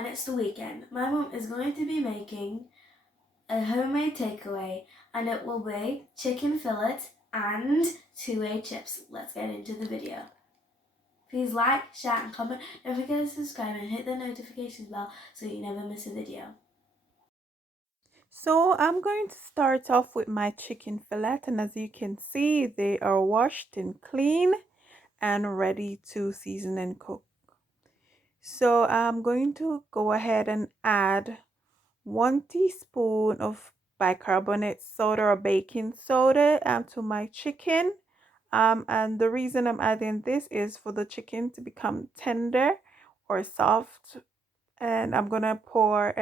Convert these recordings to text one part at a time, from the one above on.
and it's the weekend. My mum is going to be making a homemade takeaway, and it will be chicken fillet and two-way chips. Let's get into the video. Please like, share and comment. Don't forget to subscribe and hit the notifications bell so you never miss a video. So I'm going to start off with my chicken fillet, and as you can see, they are washed and clean and ready to season and cook. So I'm going to go ahead and add 1 teaspoon of bicarbonate soda or baking soda to my chicken. And the reason I'm adding this is for the chicken to become tender or soft. And I'm gonna pour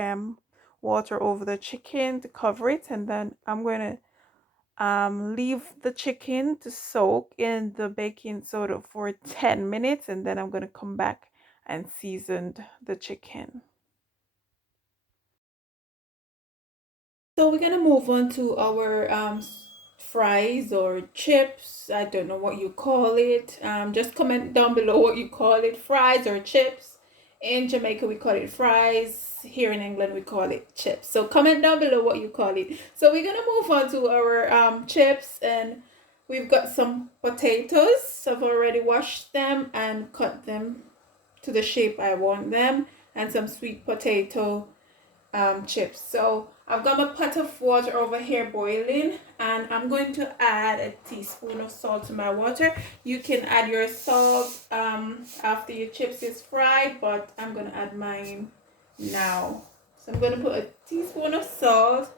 water over the chicken to cover it, and then I'm gonna leave the chicken to soak in the baking soda for 10 minutes, and then I'm gonna come back and season the chicken. So we're gonna move on to our fries or chips. I don't know what you call it. Just comment down below what you call it, fries or chips. In Jamaica we call it fries. Here in England we call it chips. So comment down below what you call it. So we're gonna move on to our chips, and we've got some potatoes. I've already washed them and cut them to the shape I want them, and some sweet potato chips. So I've got my pot of water over here boiling, and I'm going to add a teaspoon of salt to my water. You can add your salt after your chips is fried, but I'm going to add mine now. So I'm going to put a teaspoon of salt,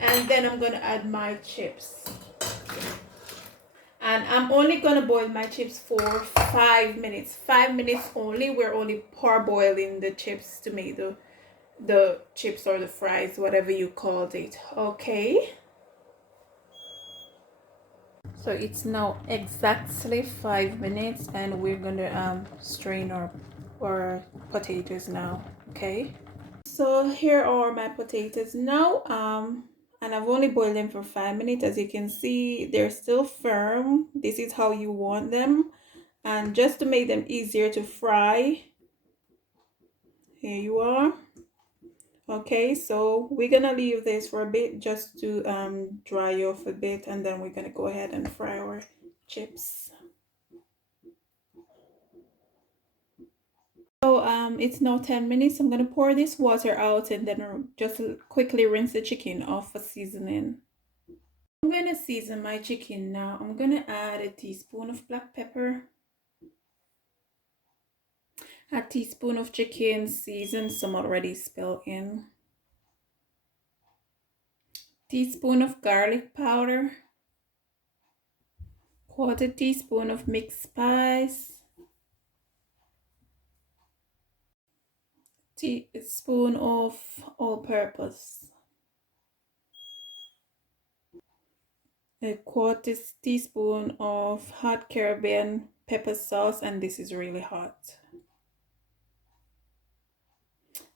and then I'm going to add my chips. And I'm only going to boil my chips for 5 minutes. 5 minutes only. We're only parboiling the chips to make the chips or the fries, whatever you called it. Okay, so it's now exactly 5 minutes, and we're gonna strain our potatoes now. Okay, so here are my potatoes now, and I've only boiled them for 5 minutes. As you can see, they're still firm. This is how you want them. And just to make them easier to fry, here you are. Okay, so we're gonna leave this for a bit just to dry off a bit, and then we're gonna go ahead and fry our chips. So it's now 10 minutes. I'm gonna pour this water out and then just quickly rinse the chicken off for seasoning. I'm gonna season my chicken now. I'm gonna add a teaspoon of black pepper, a teaspoon of chicken seasoned, some already spilled in, teaspoon of garlic powder, quarter teaspoon of mixed spice, teaspoon of all-purpose, a quarter teaspoon of hot Caribbean pepper sauce, and this is really hot.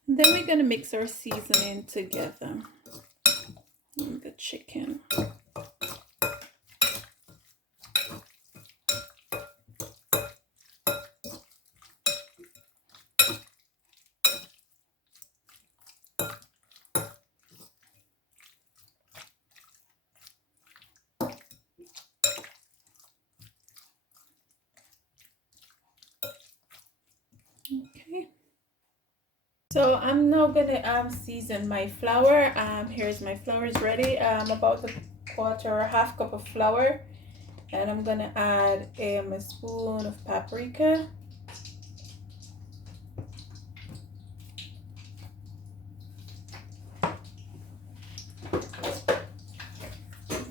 And then we're gonna mix our seasoning together and the chicken. Okay, so I'm now gonna season my flour. Here's my flour is ready. About a quarter or half cup of flour, and I'm gonna add a spoon of paprika,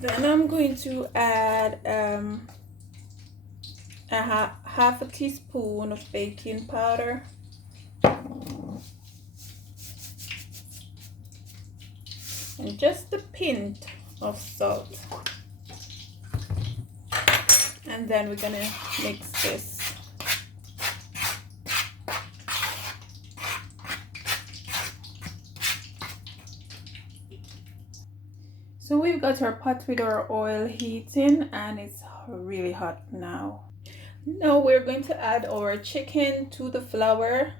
then I'm going to add half a teaspoon of baking powder, and just a pint of salt, and then we're gonna mix this. So we've got our pot with our oil heating, and it's really hot now. Now we're going to add our chicken to the flour.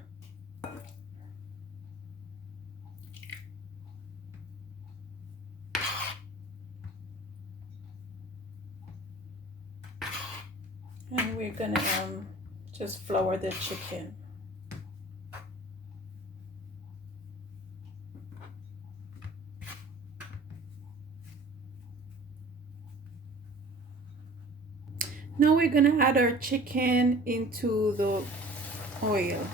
And we're gonna just flour the chicken. Now we're gonna add our chicken into the oil.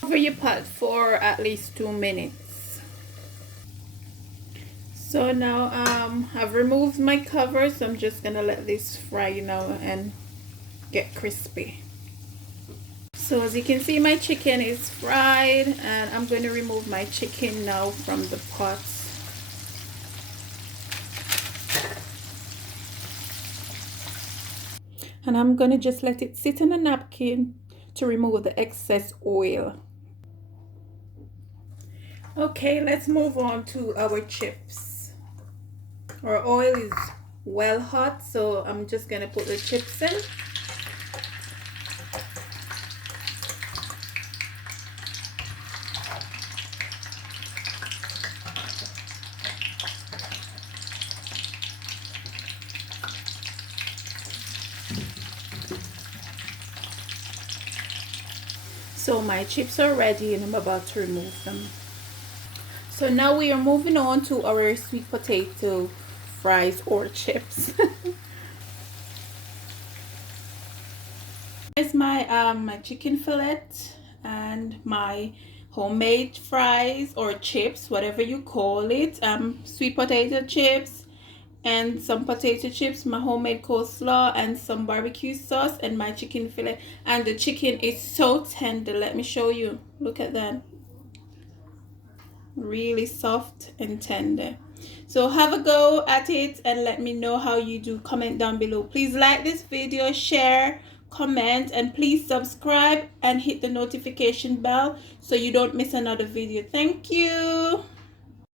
Cover your pot for at least 2 minutes. So now I've removed my cover, so I'm just gonna let this fry now and get crispy. So as you can see, my chicken is fried, and I'm going to remove my chicken now from the pot. And I'm going to just let it sit in a napkin to remove the excess oil. Okay, let's move on to our chips. Our oil is well hot, so I'm just going to put the chips in. So my chips are ready and I'm about to remove them. So now we are moving on to our sweet potato fries or chips. Here's my chicken fillet and my homemade fries or chips, whatever you call it. Sweet potato chips and some potato chips, my homemade coleslaw and some barbecue sauce, and my chicken fillet. And the chicken is so tender. Let me show you. Look at that. Really soft and tender. So have a go at it and let me know how you do. Comment down below. Please like this video, share, comment, and please subscribe and hit the notification bell so you don't miss another video. Thank you.